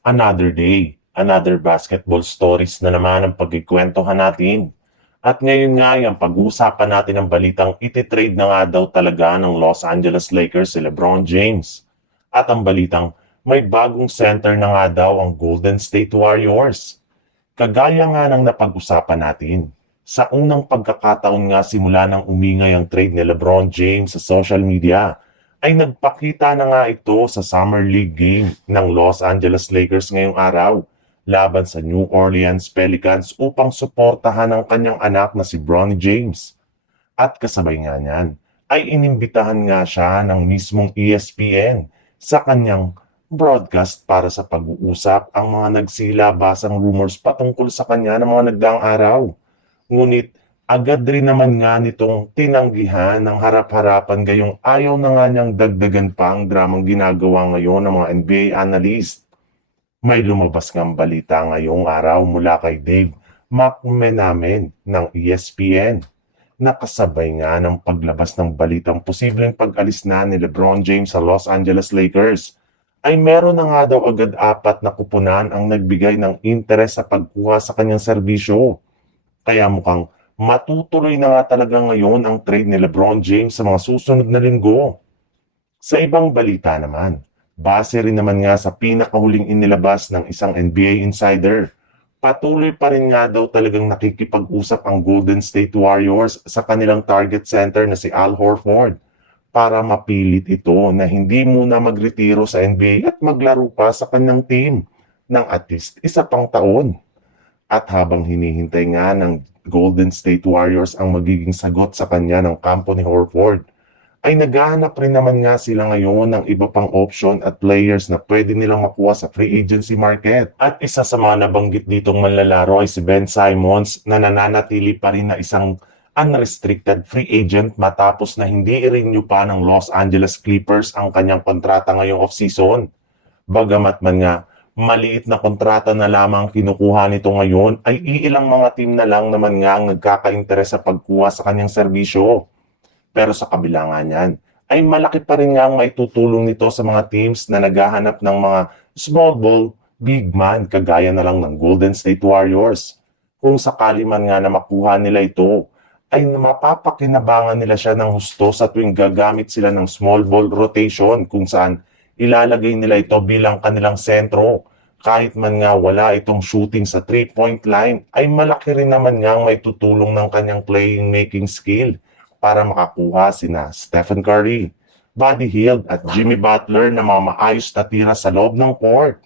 Another day, another basketball stories na naman ang pagkikwentuhan natin. At ngayon nga yung pag-uusapan natin ang balitang ititrade na nga daw talaga ng Los Angeles Lakers si LeBron James. At ang balitang may bagong center na nga daw ang Golden State Warriors. Kagaya nga ng napag-usapan natin, sa unang pagkakataon nga simula nang umingay ang trade ni LeBron James sa social media, ay nagpakita na nga ito sa Summer League game ng Los Angeles Lakers ngayong araw laban sa New Orleans Pelicans upang suportahan ang kanyang anak na si Bronny James. At kasabay nga niyan, ay inimbitahan nga siya ng mismong ESPN sa kanyang broadcast para sa pag-uusap ang mga nagsilabasang rumors patungkol sa kanya ng mga nagdaang araw. Ngunit agad rin naman nga nitong tinanggihan ng harap-harapan gayong ayaw na nga niyang dagdagan pa ang dramang ginagawa ngayon ng mga NBA analyst. May lumabas ngang balita ngayong araw mula kay Dave McMenamin ng ESPN. Nakasabay nga ng paglabas ng balitang posibleng pag-alis na ni LeBron James sa Los Angeles Lakers, ay meron na nga daw agad 4 na kupunan ang nagbigay ng interes sa pagkuha sa kanyang serbisyo. Kaya mukhang matutuloy na nga talaga ngayon ang trade ni LeBron James sa mga susunod na linggo. Sa ibang balita naman, base rin naman nga sa pinakahuling inilabas ng isang NBA insider, patuloy pa rin nga daw talagang nakikipag-usap ang Golden State Warriors sa kanilang target center na si Al Horford para mapilit ito na hindi muna magretiro sa NBA at maglaro pa sa kanyang team ng at least isa pang taon. At habang hinihintay nga ng Golden State Warriors ang magiging sagot sa kanya ng kampo ni Horford, ay naghahanap rin naman nga sila ngayon ng iba pang option at players na pwede nilang makuha sa free agency market. At isa sa mga nabanggit ditong manlalaro ay si Ben Simmons na nananatili pa rin na isang unrestricted free agent matapos na hindi i-renew pa ng Los Angeles Clippers ang kanyang kontrata ngayong offseason. Bagamat man nga maliit na kontrata na lamang kinukuha nito ngayon, ay iilang mga team na lang naman nga ang nagkaka-interes sa pagkuha sa kanyang serbisyo. Pero sa kabila nga niyan, ay malaki pa rin nga ang maitutulong nito sa mga teams na naghahanap ng mga small ball, big man kagaya na lang ng Golden State Warriors. Kung sakali man nga na makuha nila ito, ay mapapakinabangan nila siya ng husto sa tuwing gagamit sila ng small ball rotation kung saan ilalagay nila ito bilang kanilang sentro. Kahit man nga wala itong shooting sa 3-point line, ay malaki rin naman nga ang maitutulong ng kanyang playing making skill para makakuha sina Stephen Curry, Buddy Hield at Jimmy Butler na mga maayos na tira sa loob ng court.